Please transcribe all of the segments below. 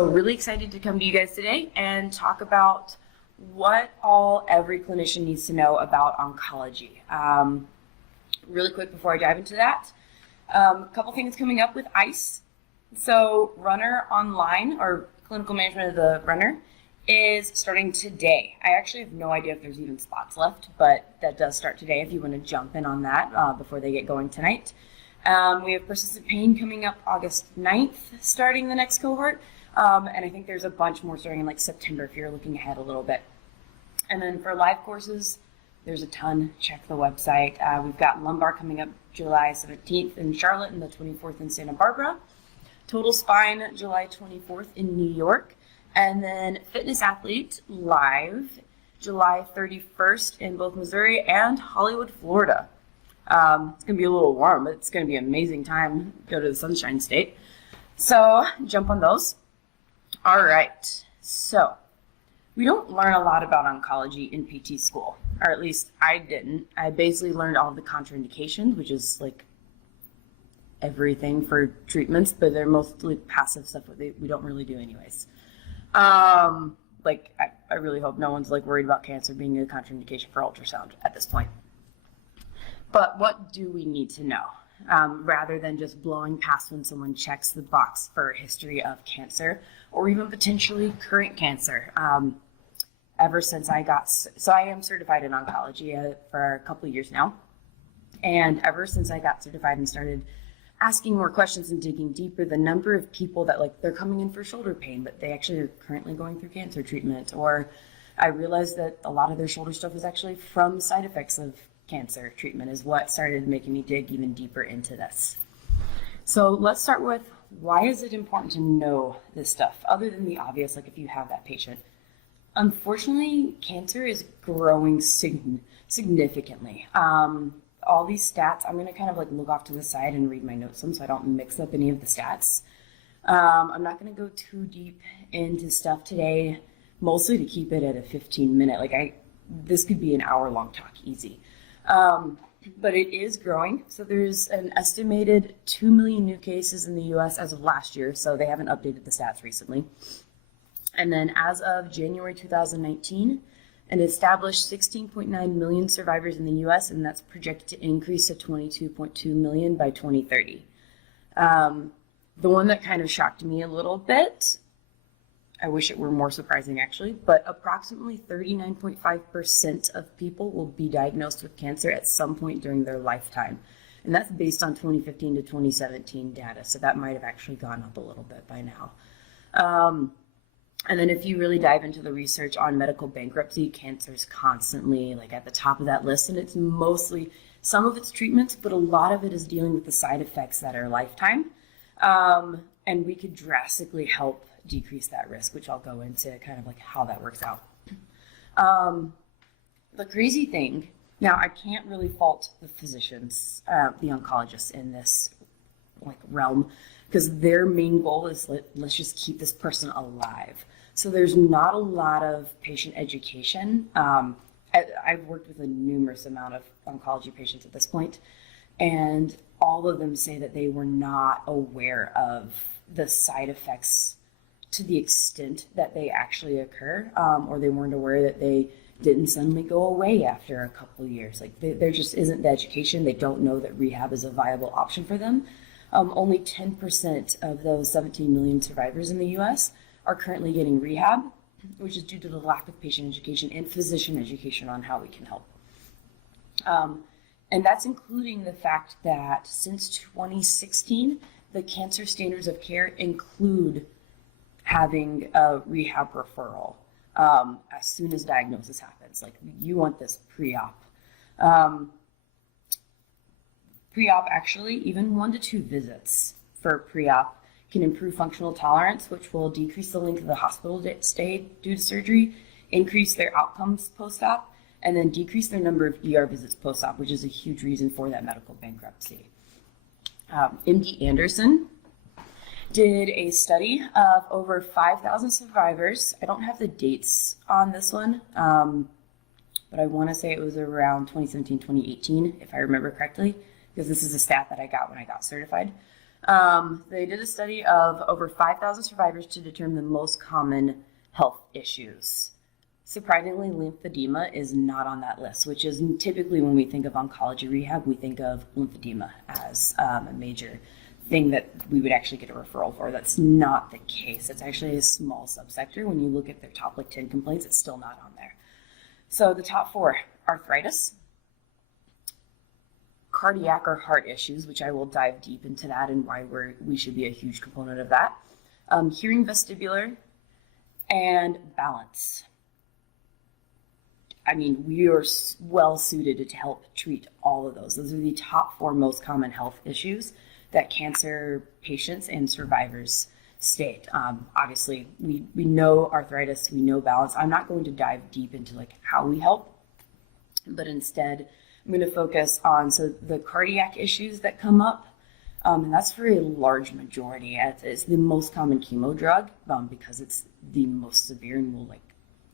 So really excited to come to you guys today and talk about what every clinician needs to know about oncology. Really quick before I dive into that, a couple things coming up with ICE. So Runner Online, or Clinical Management of the Runner, is starting today. I actually have no idea if there's even spots left, but that does start today if you want to jump in on that before they get going tonight. We have persistent pain coming up August 9th, starting the next cohort. And I think there's a bunch more starting in like September if you're looking ahead a little bit. And then for live courses, there's a ton. Check the website. We've got lumbar coming up July 17th in Charlotte and the 24th in Santa Barbara. Total spine, July 24th in New York. And then fitness athlete live, July 31st in both Missouri and Hollywood, Florida. It's going to be a little warm, but it's going to be an amazing time. Go to the Sunshine State. So jump on those. All right. So we don't learn a lot about oncology in PT school, or at least I didn't. I basically learned all of the contraindications, which is like everything for treatments, but they're mostly passive stuff that we don't really do anyways. I really hope no one's like worried about cancer being a contraindication for ultrasound at this point. But what do we need to know? Rather than just blowing past when someone checks the box for a history of cancer or even potentially current cancer. Ever since I am certified in oncology for a couple of years now. And ever since I got certified and started asking more questions and digging deeper, the number of people that they're coming in for shoulder pain, but they actually are currently going through cancer treatment, or I realized that a lot of their shoulder stuff is actually from side effects of cancer treatment, is what started making me dig even deeper into this. So let's start with, why is it important to know this stuff, other than the obvious, like if you have that patient? Unfortunately, cancer is growing significantly. All these stats, I'm going to kind of look off to the side and read my notes so I don't mix up any of the stats. I'm not going to go too deep into stuff today, mostly to keep it at a 15-minute. This could be an hour-long talk, easy. But it is growing. So there's an estimated 2 million new cases in the U.S. as of last year, so they haven't updated the stats recently. And then as of January 2019, an established 16.9 million survivors in the U.S., and that's projected to increase to 22.2 million by 2030. The one that kind of shocked me a little bit, I wish it were more surprising actually, but approximately 39.5% of people will be diagnosed with cancer at some point during their lifetime. And that's based on 2015 to 2017 data, so that might have actually gone up a little bit by now. And then if you really dive into the research on medical bankruptcy, cancer is constantly at the top of that list, and it's mostly, some of it's treatments, but a lot of it is dealing with the side effects that are lifetime. And we could drastically help decrease that risk, which I'll go into kind of how that works out. The crazy thing, now I can't really fault the physicians, the oncologists in this realm, because their main goal is let's just keep this person alive. So there's not a lot of patient education. I've worked with a numerous amount of oncology patients at this point, and all of them say that they were not aware of the side effects to the extent that they actually occur, or they weren't aware that they didn't suddenly go away after a couple of years. There just isn't the education. They don't know that rehab is a viable option for them. Only 10% of those 17 million survivors in the U.S. are currently getting rehab, which is due to the lack of patient education and physician education on how we can help. And that's including the fact that since 2016, the cancer standards of care include having a rehab referral as soon as diagnosis happens. You want this pre-op. Pre-op, actually, even 1 to 2 visits for pre-op can improve functional tolerance, which will decrease the length of the hospital stay due to surgery, increase their outcomes post-op, and then decrease their number of ER visits post-op, which is a huge reason for that medical bankruptcy. MD Anderson did a study of over 5,000 survivors. I don't have the dates on this one, but I want to say it was around 2017, 2018, if I remember correctly, because this is a stat that I got when I got certified. They did a study of over 5,000 survivors to determine the most common health issues. Surprisingly, lymphedema is not on that list, which is typically when we think of oncology rehab, we think of lymphedema as a major thing that we would actually get a referral for. That's not the case. It's actually a small subsector. When you look at their top 10 complaints, it's still not on there. So the top 4, arthritis, cardiac or heart issues, which I will dive deep into that and why we should be a huge component of that, hearing, vestibular, and balance. I mean, we are well suited to help treat all of those. Those are the top 4 most common health issues that cancer patients and survivors state. Obviously, we know arthritis, we know balance. I'm not going to dive deep into how we help, but instead I'm going to focus on the cardiac issues that come up, and that's for a large majority. It's the most common chemo drug because it's the most severe and will not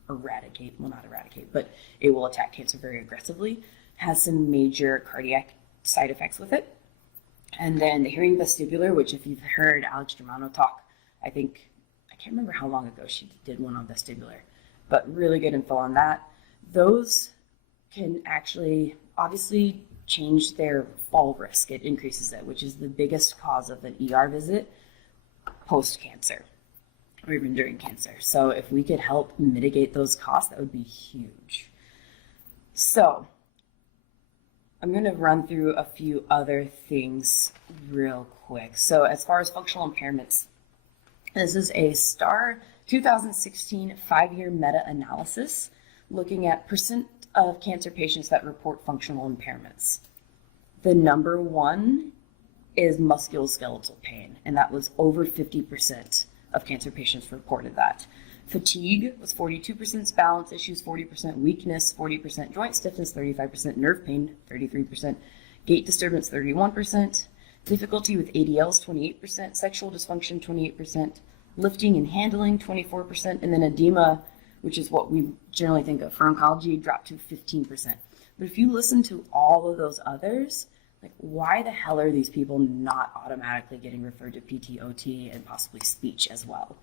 eradicate, but it will attack cancer very aggressively, has some major cardiac side effects with it. And then the hearing vestibular, which if you've heard Alex Germano talk, I can't remember how long ago she did one on vestibular, but really good info on that. Those can actually obviously change their fall risk. It increases it, which is the biggest cause of an ER visit post-cancer or even during cancer. So if we could help mitigate those costs, that would be huge. So I'm going to run through a few other things real quick. So as far as functional impairments, this is a STAR 2016 5-year meta-analysis looking at percent of cancer patients that report functional impairments. The number 1 is musculoskeletal pain, and that was over 50% of cancer patients reported that. Fatigue was 42%, balance issues 40%, weakness 40%, joint stiffness 35%, nerve pain 33%, gait disturbance 31%, difficulty with ADLs 28%, sexual dysfunction 28%, lifting and handling 24%, and then edema, which is what we generally think of for oncology, dropped to 15%. But if you listen to all of those others, why the hell are these people not automatically getting referred to PT, OT, and possibly speech as well?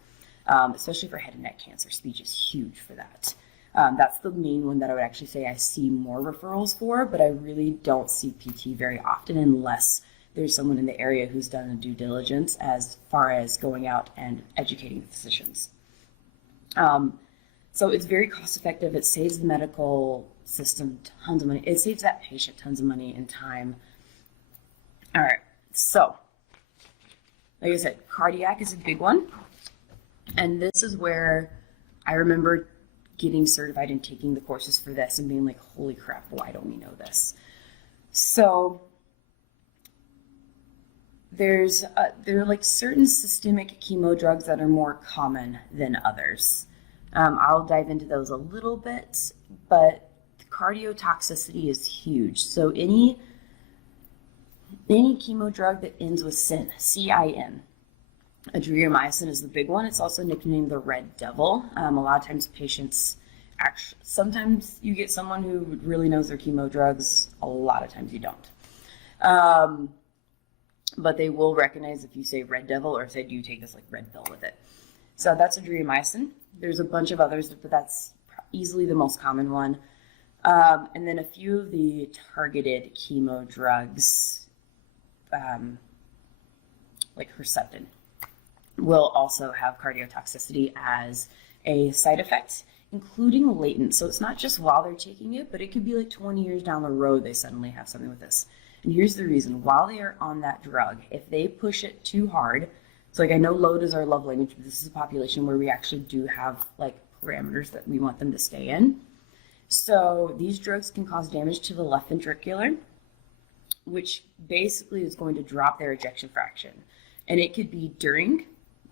Especially for head and neck cancer, speech is huge for that. That's the main one that I would actually say I see more referrals for, but I really don't see PT very often unless there's someone in the area who's done a due diligence as far as going out and educating the physicians. So it's very cost effective. It saves the medical system tons of money. It saves that patient tons of money and time. All right, so like I said, cardiac is a big one. And this is where I remember getting certified and taking the courses for this and being like, holy crap, why don't we know this? So there are certain systemic chemo drugs that are more common than others. I'll dive into those a little bit, but cardiotoxicity is huge. So any chemo drug that ends with CIN, C-I-N, adriamycin is the big one. It's also nicknamed the Red Devil. A lot of times patients sometimes you get someone who really knows their chemo drugs. A lot of times you don't. But they will recognize if you say Red Devil or if they do take this red pill with it. So that's adriamycin. There's a bunch of others, but that's easily the most common one. And then a few of the targeted chemo drugs, like Herceptin, will also have cardiotoxicity as a side effect, including latent. So it's not just while they're taking it, but it could be 20 years down the road they suddenly have something with this. And here's the reason. While they are on that drug, if they push it too hard, so I know load is our love language, but this is a population where we actually do have parameters that we want them to stay in. So these drugs can cause damage to the left ventricular, which basically is going to drop their ejection fraction. And it could be during,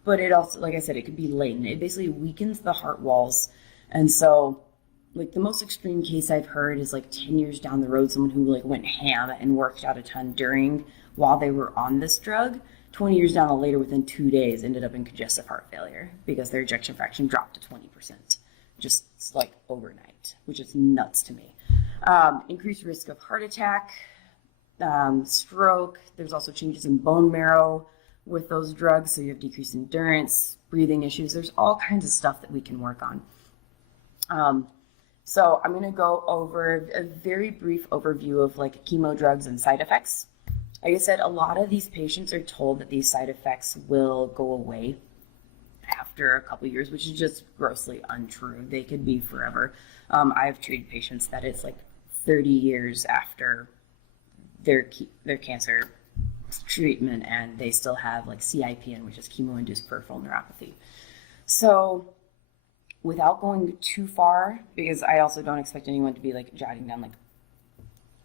but it also, like I said, it could be latent. It basically weakens the heart walls. And so the most extreme case I've heard is 10 years down the road, someone who went ham and worked out a ton while they were on this drug. 20 years down the later, within 2 days, ended up in congestive heart failure because their ejection fraction dropped to 20%, just overnight, which is nuts to me. Increased risk of heart attack, stroke. There's also changes in bone marrow, with those drugs. So you have decreased endurance, breathing issues. There's all kinds of stuff that we can work on. So I'm going to go over a very brief overview of like chemo drugs and side effects. Like I said, a lot of these patients are told that these side effects will go away after a couple of years, which is just grossly untrue. They could be forever. I've treated patients that it's like 30 years after their cancer treatment and they still have like CIPN, which is chemo-induced peripheral neuropathy. So without going too far, because I also don't expect anyone to be like jotting down like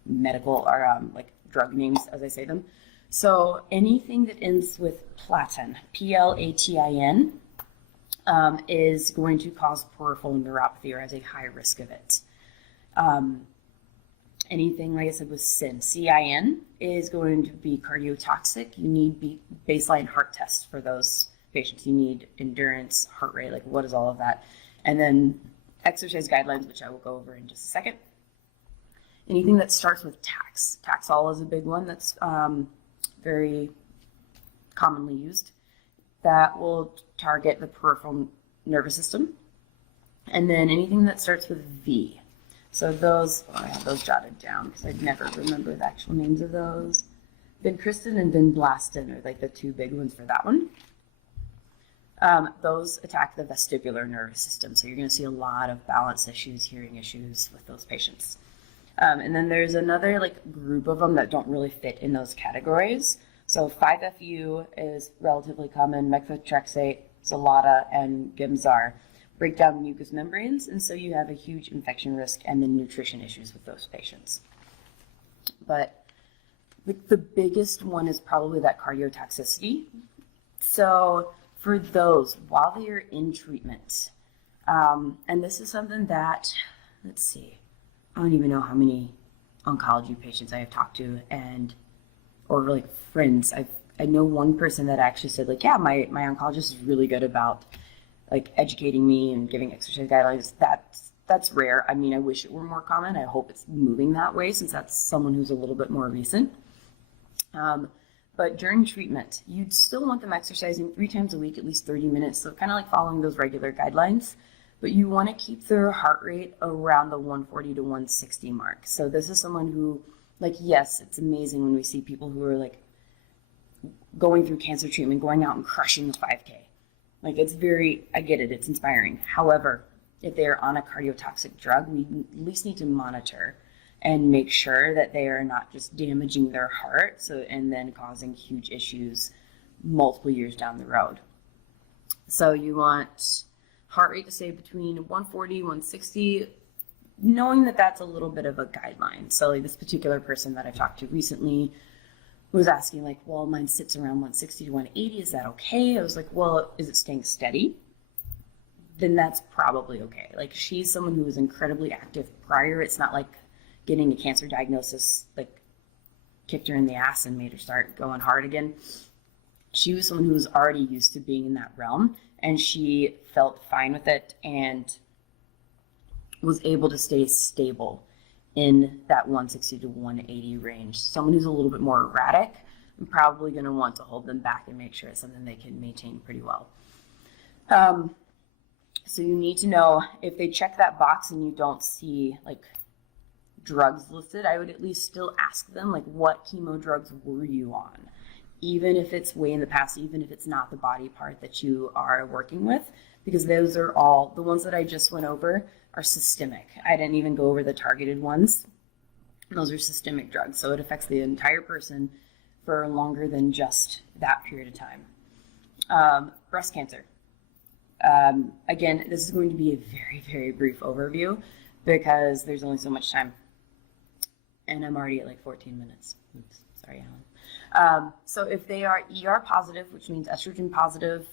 medical or like drug names as I say them. So anything that ends with platin, Platin, is going to cause peripheral neuropathy or has a high risk of it. Anything, like I said, with CIN is going to be cardiotoxic. You need baseline heart tests for those patients. You need endurance, heart rate, like what is all of that? And then exercise guidelines, which I will go over in just a second. Anything that starts with Taxol is a big one that's very commonly used. That will target the peripheral nervous system. And then anything that starts with V. So those, I have those jotted down because I'd never remember the actual names of those. Vincristine and vinblastin are like the two big ones for that one. Those attack the vestibular nervous system. So you're going to see a lot of balance issues, hearing issues with those patients. And then there's another like group of them that don't really fit in those categories. So 5-FU is relatively common, methotrexate, Zolata, and Gemzar break down mucous membranes, and so you have a huge infection risk and then nutrition issues with those patients. But the biggest one is probably that cardiotoxicity. So for those, while they are in treatment, and this is something that, let's see, I don't even know how many oncology patients I have talked to or like friends. I know one person that actually said like, yeah, my oncologist is really good about like educating me and giving exercise guidelines. That's rare. I mean, I wish it were more common. I hope it's moving that way since that's someone who's a little bit more recent. But during treatment, you'd still want them exercising 3 times a week, at least 30 minutes. So kind of like following those regular guidelines, but you want to keep their heart rate around the 140 to 160 mark. So this is someone who, like, yes, it's amazing when we see people who are like going through cancer treatment, going out and crushing the 5K. Like I get it, it's inspiring. However, if they're on a cardiotoxic drug, we at least need to monitor and make sure that they are not just damaging their heart and then causing huge issues multiple years down the road. So you want heart rate to stay between 140, 160, knowing that that's a little bit of a guideline. So like this particular person that I talked to recently was asking like, well, mine sits around 160 to 180. Is that okay? I was like, well, is it staying steady? Then that's probably okay. Like she's someone who was incredibly active prior. It's not like getting a cancer diagnosis like kicked her in the ass and made her start going hard again. She was someone who was already used to being in that realm and she felt fine with it and was able to stay stable in that 160 to 180 range. Someone who's a little bit more erratic, I'm probably going to want to hold them back and make sure it's something they can maintain pretty well. So you need to know if they check that box and you don't see like drugs listed, I would at least still ask them like, what chemo drugs were you on? Even if it's way in the past, even if it's not the body part that you are working with, because those are all, the ones that I just went over are systemic. I didn't even go over the targeted ones. Those are systemic drugs, so it affects the entire person for longer than just that period of time. Breast cancer. Again, this is going to be a very, very brief overview because there's only so much time. And I'm already at like 14 minutes. Oops, sorry, Alan. So if they are ER positive, which means estrogen positive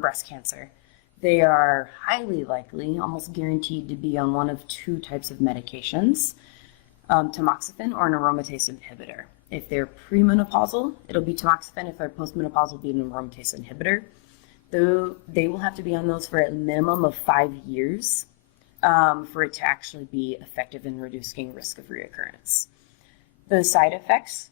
breast cancer, they are highly likely, almost guaranteed to be on one of 2 types of medications, tamoxifen or an aromatase inhibitor. If they're premenopausal, it'll be tamoxifen. If they're postmenopausal, it'll be an aromatase inhibitor. Though they will have to be on those for a minimum of 5 years for it to actually be effective in reducing risk of reoccurrence. The side effects,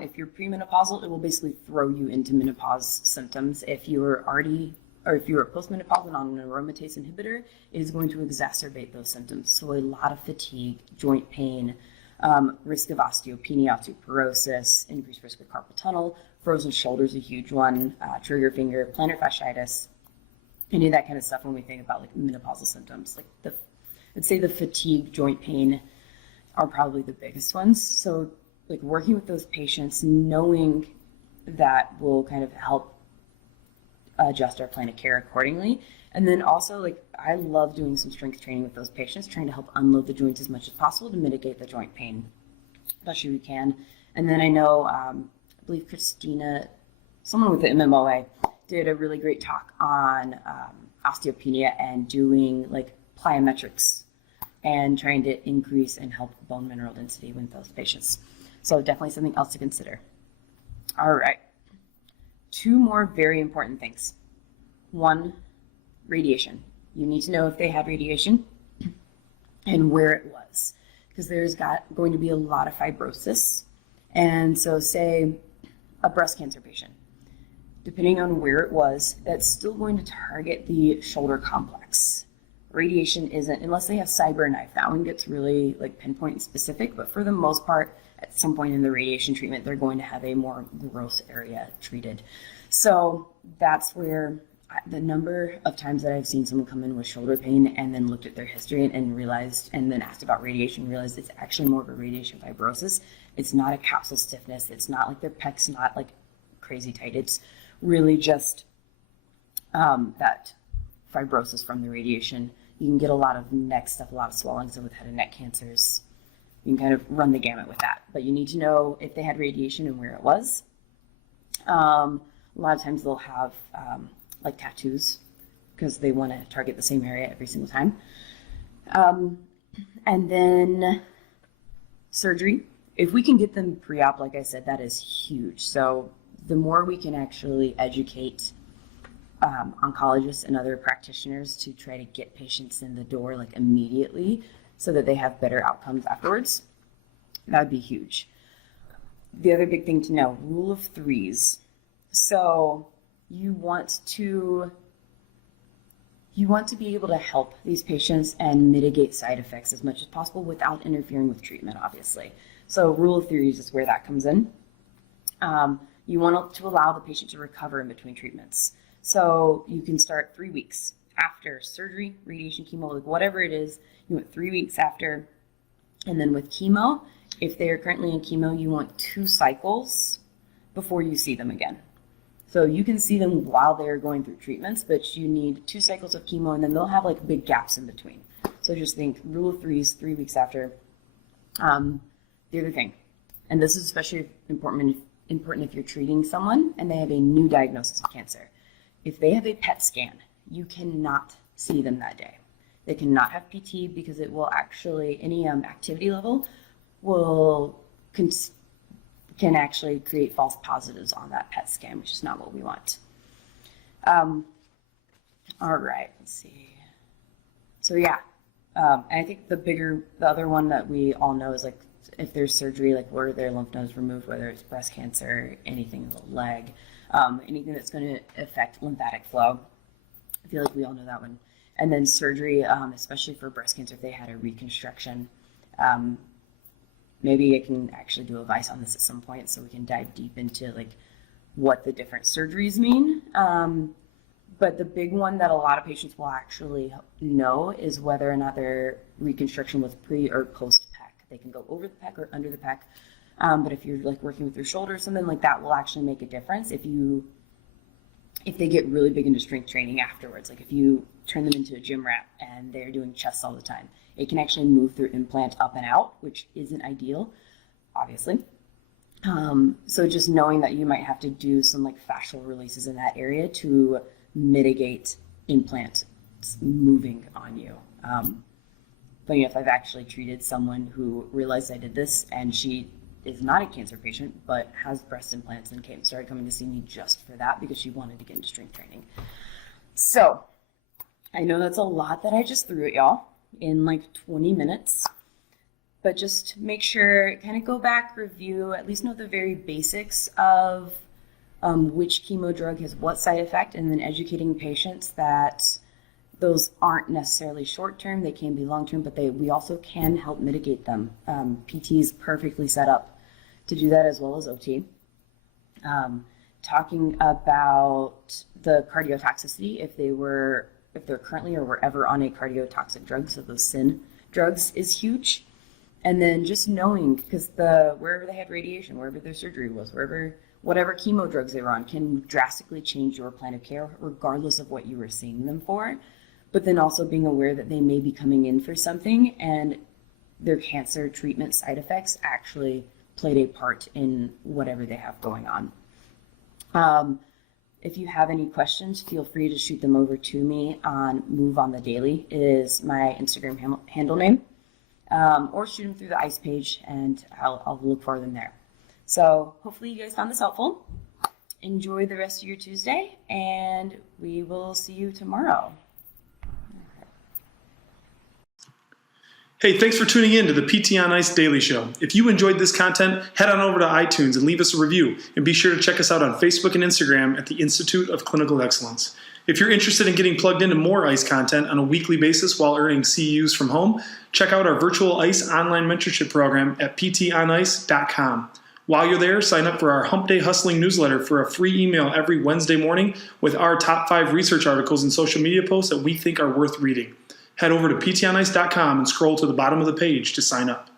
If you're premenopausal, it will basically throw you into menopause symptoms. If you were already, or if you were postmenopausal and on an aromatase inhibitor, it is going to exacerbate those symptoms. So a lot of fatigue, joint pain, risk of osteopenia, osteoporosis, increased risk of carpal tunnel, frozen shoulder is a huge one, trigger finger, plantar fasciitis, any of that kind of stuff when we think about like menopausal symptoms. Like I'd say the fatigue, joint pain are probably the biggest ones. So like working with those patients, knowing that will kind of help adjust our plan of care accordingly. And then also, like, I love doing some strength training with those patients, trying to help unload the joints as much as possible to mitigate the joint pain, especially we can. And then I know, I believe Christina, someone with the MMOA, did a really great talk on osteopenia and doing like plyometrics and trying to increase and help bone mineral density with those patients. So definitely something else to consider. All right. 2 more very important things. 1, radiation. You need to know if they had radiation and where it was, because there's going to be a lot of fibrosis. And so say a breast cancer patient, depending on where it was, that's still going to target the shoulder complex. Radiation isn't, unless they have CyberKnife, that one gets really like pinpoint specific, but for the most part, at some point in the radiation treatment, they're going to have a more gross area treated. So that's where the number of times that I've seen someone come in with shoulder pain and then looked at their history and realized, and then asked about radiation, realized it's actually more of a radiation fibrosis. It's not a capsule stiffness. It's not like their pec's not like crazy tight. It's really just that fibrosis from the radiation. You can get a lot of neck stuff, a lot of swellings with head and neck cancers. You can kind of run the gamut with that, but you need to know if they had radiation and where it was. A lot of times they'll have like tattoos because they want to target the same area every single time. And then surgery. If we can get them pre-op, like I said, that is huge. So the more we can actually educate oncologists and other practitioners to try to get patients in the door like immediately so that they have better outcomes afterwards, that would be huge. The other big thing to know, rule of 3s. So you want to be able to help these patients and mitigate side effects as much as possible without interfering with treatment, obviously. So rule of 3s is where that comes in. You want to allow the patient to recover in between treatments. So you can start 3 weeks after surgery, radiation, chemo, like whatever it is. You want 3 weeks after. And then with chemo, if they are currently in chemo, you want 2 cycles before you see them again. So you can see them while they're going through treatments, but you need 2 cycles of chemo, and then they'll have like big gaps in between. So just think rule of 3s, 3 weeks after. The other thing, and this is especially important if you're treating someone and they have a new diagnosis of cancer. If they have a PET scan, you cannot see them that day. They cannot have PT because it will actually, any activity level can actually create false positives on that PET scan, which is not what we want. All right, let's see. So yeah, and I think the other one that we all know is like if there's surgery, like where their lymph nodes removed, whether it's breast cancer, anything in the leg, anything that's going to affect lymphatic flow. I feel like we all know that one. And then surgery, especially for breast cancer, if they had a reconstruction. Maybe I can actually do a Vice on this at some point so we can dive deep into like what the different surgeries mean. But the big one that a lot of patients will actually know is whether or not their reconstruction was pre or post PEC. They can go over the PEC or under the PEC. But if you're like working with your shoulder or something like that will actually make a difference if they get really big into strength training afterwards. Like if you turn them into a gym rat and they're doing chest all the time, it can actually move through implant up and out, which isn't ideal, obviously. So just knowing that you might have to do some like fascial releases in that area to mitigate implant moving on you. Funny enough, I've actually treated someone who realized I did this, and she is not a cancer patient, but has breast implants and started coming to see me just for that because she wanted to get into strength training. So I know that's a lot that I just threw at y'all in like 20 minutes, but just make sure, kind of go back, review, at least know the very basics of which chemo drug has what side effect, and then educating patients that those aren't necessarily short-term, they can be long-term, but we also can help mitigate them. PT is perfectly set up to do that, as well as OT. Talking about the cardiotoxicity, if they're currently or were ever on a cardiotoxic drug, so those SIN drugs, is huge. And then just knowing, because wherever they had radiation, wherever their surgery was, whatever chemo drugs they were on can drastically change your plan of care, regardless of what you were seeing them for. But then also being aware that they may be coming in for something, and their cancer treatment side effects actually played a part in whatever they have going on. If you have any questions, feel free to shoot them over to me on Move on the Daily is my Instagram handle name, or shoot them through the ICE page, and I'll look for them there. So hopefully you guys found this helpful. Enjoy the rest of your Tuesday, and we will see you tomorrow. Hey, thanks for tuning in to the PT on Ice Daily Show. If you enjoyed this content, head on over to iTunes and leave us a review, and be sure to check us out on Facebook and Instagram at the Institute of Clinical Excellence. If you're interested in getting plugged into more ICE content on a weekly basis while earning CEUs from home, check out our virtual ICE online mentorship program at ptonice.com. While you're there, sign up for our Hump Day Hustling newsletter for a free email every Wednesday morning with our top 5 research articles and social media posts that we think are worth reading. Head over to ptonice.com and scroll to the bottom of the page to sign up.